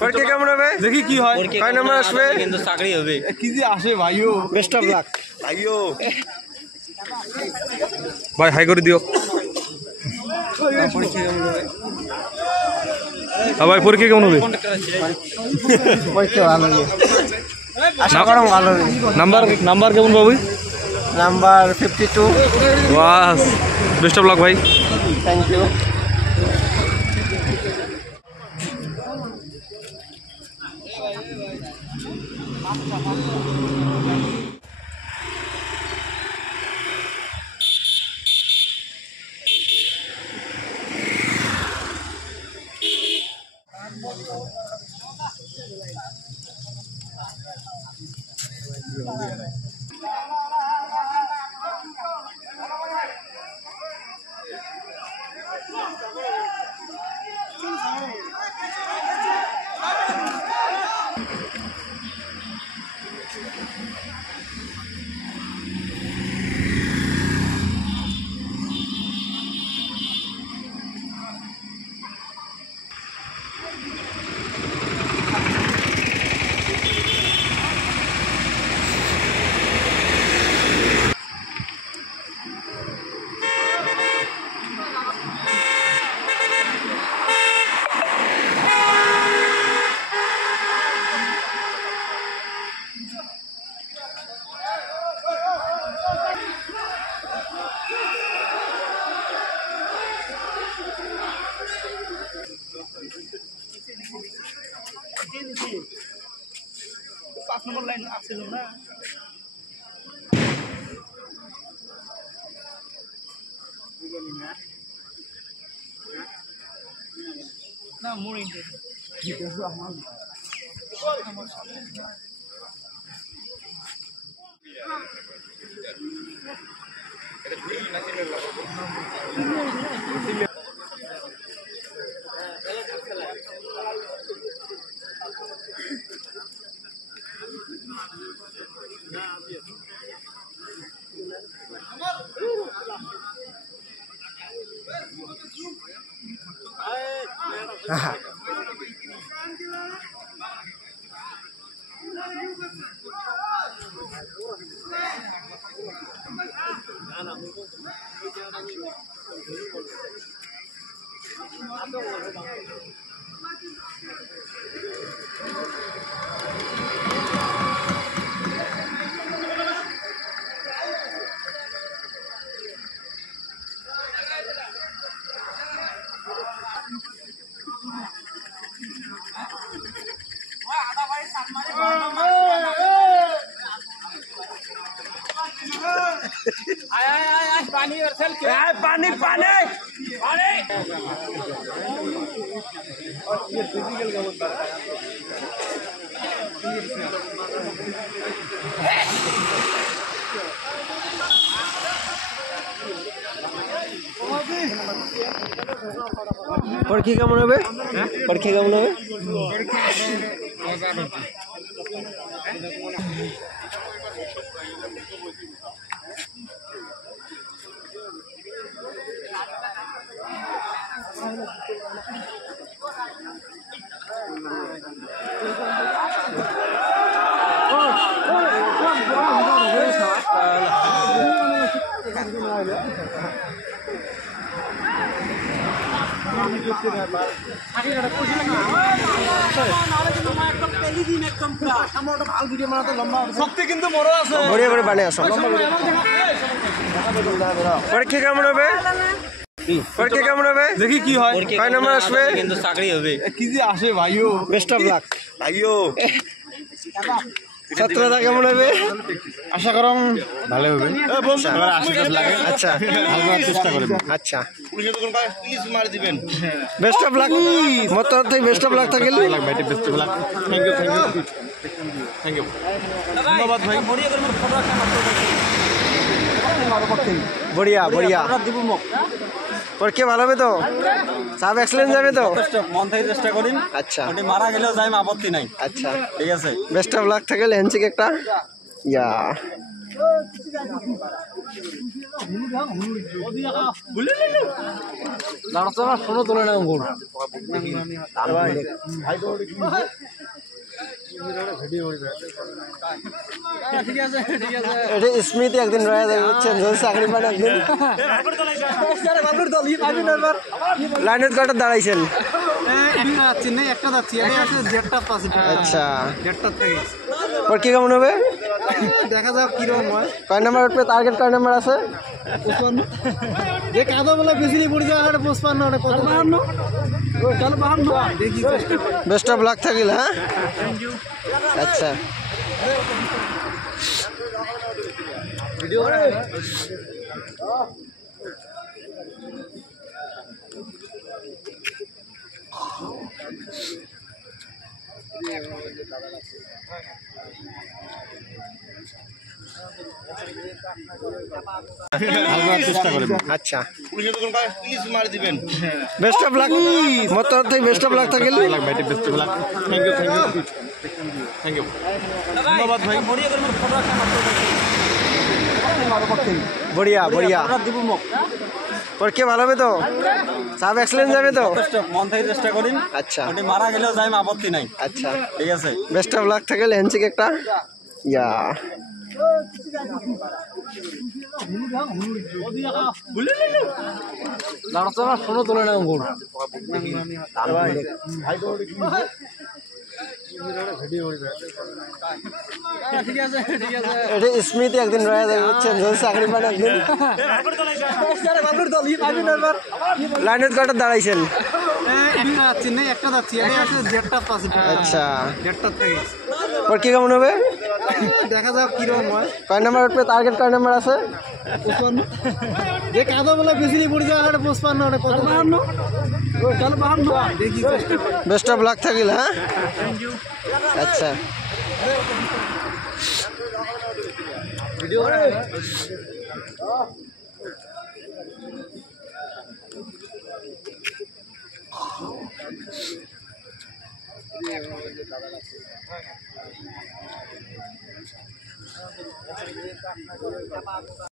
পরীক্ষা কেমন হবে দেখি কি হয়, কয় নাম্বার আসবে কিন্তু চাকরি হবে কি যে আসে ভাইও। বেস্ট অফ লাক ভাইও। ভাই হাই করে দিও। ভাই পরীক্ষা কেমন হবে? পরীক্ষা ভালো হবে, আশা করা ভালো হবে। নাম্বার কেমন পাবি? নাম্বার 52। বাস বেস্ট অফ লাক ভাই। Thank you. पानी पानी পরীক্ষা কেমন হবে? পরীক্ষা কেমন হবে? শক্তি কিন্তু বড় আছে, বড়িয়া করে বানে আসো। পরীক্ষা কেমন হবে? পরীক্ষা কেমন হবে দেখি কি হয়, কয় নাম্বার আসবে কিন্তু চাকরি হবে কি যে আসে ভাইও। বেস্ট অফ লাক ভাইও। ছাত্ররা কেমন হবে? আশা করম ভালো হবে। আচ্ছা চেষ্টা করবেন। আচ্ছা বেস্ট অফ লাক। মত থেকে বেস্ট অফ লাক থাকিল। Best of luck. Thank you thank you thank you ধন্যবাদ ভাই। বড়িয়া বড়িয়া। পরীক্ষা ভালো হবে তো? সব এক্সেলেন্ট যাবে তো? মন থেকে চেষ্টা করিন। আচ্ছা মারা গেলেও যাই আপত্তি নাই। আচ্ছা ঠিক আছে, বেস্ট অফ লাক থাকে হ্যান্ডশেক একটা ইয়া। শোনো তোলে না অঙ্কুর এটা স্মৃতি একদিন রয়ে যাবে চাকরি পান একদিন লাইনের কটা দাঁড়াইছেন আচ্ছা ওর কি কেমন হবে দেখা যাক কিরকম হয়। কয় নাম্বার উঠবে টার্গেট কয় নাম্বার আছে যে কাদা বলে বেশি নিয়ে পড়ে যাওয়া 55 দেখি বেস্ট অফ লাক থাকিল হ্যাঁ আচ্ছা আচ্ছা বেস্ট অফ লাক মোর তরফ থেকে বেস্ট অফ লাক থাকিল ধন্যবাদ ভাই বড়িয়া বড়িয়া ওর কে ভালো হবে তো সাব এক্সেলেন্স যাবে তো মন থেকে চেষ্টা করিন আচ্ছা ওটি মারা গেলেও যাই আপত্তি নাই আচ্ছা ঠিক আছে বেস্ট অফ লাক থাকিল হ্যান্ডশেক একটা ইয়া শোনো তোলে না অঙ্কুর এটা স্মৃতি একদিন রয়ে যাবে চাকরি পান একদিন লাইনের কটা দাঁড়াইছেন আচ্ছা ওর কি কেমন হবে দেখা যাক কিরকম হয়। কয় নাম্বার উঠবে টার্গেট কয় নাম্বার আছে যে কাদা বলে বেশি নিয়ে পড়ে যাওয়া 55 দেখি বেস্ট অফ লাক থাকিল হ্যাঁ আচ্ছা